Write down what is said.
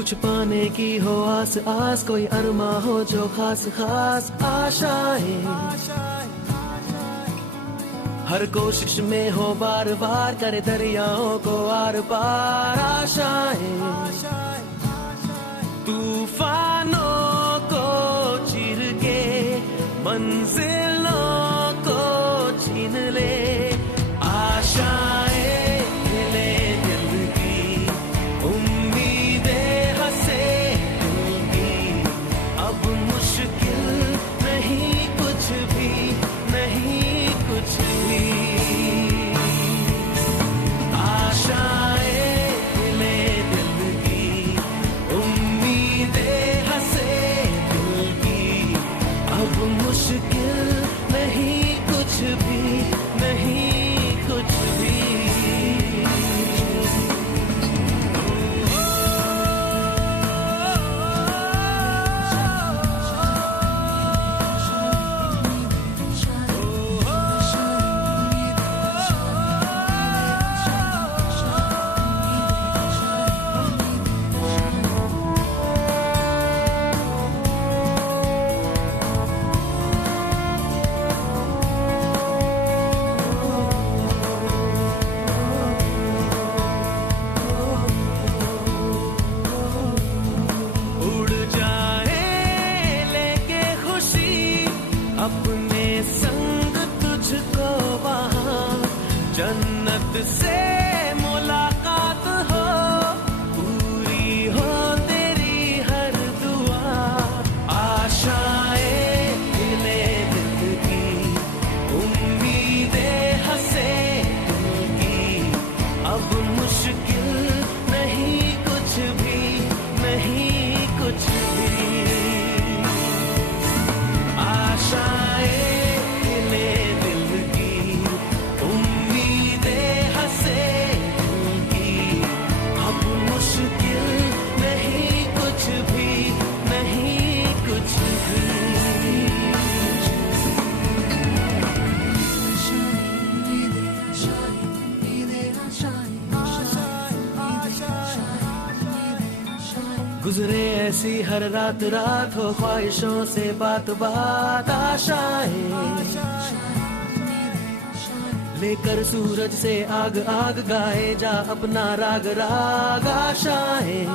कुछ पाने की हो आस आस, कोई अरमा हो जो खास खास आशाएं, हर कोशिश में हो बार बार करे दरियाओं को आर पार आशाएं, तूफानों को चीर के मंजिलों को छीन ले आशाएं, ले दिल की उम्मीदें हंसे दिल की, अब मुश्किल नहीं कुछ भी, नहीं कुछ भी, आशाएं ले दिल की उम्मीदें हंसे दिल की, अब मुश्किल नहीं कुछ भी, नहीं कुछ भी। उड़ जाए लेके खुशी अपने संग तुझको वहाँ, जन्नत से मुलाकात हो, पूरी हो तेरी हर दुआ, आशाएं ले दिल की उम्मीदें हंसे दिल की, अब मुश्किल नहीं कुछ भी, नहीं कुछ भी, आशाएं ले दिल की उम्मीदें हंसे दिल की, अब मुश्किल नहीं कुछ भी, नहीं कुछ भी। गुजरे ऐसी हर रात रात हो ख्वाहिशों से बात बात आशाएं, लेकर सूरज से आग आग गाए जा अपना राग राग आशाएं,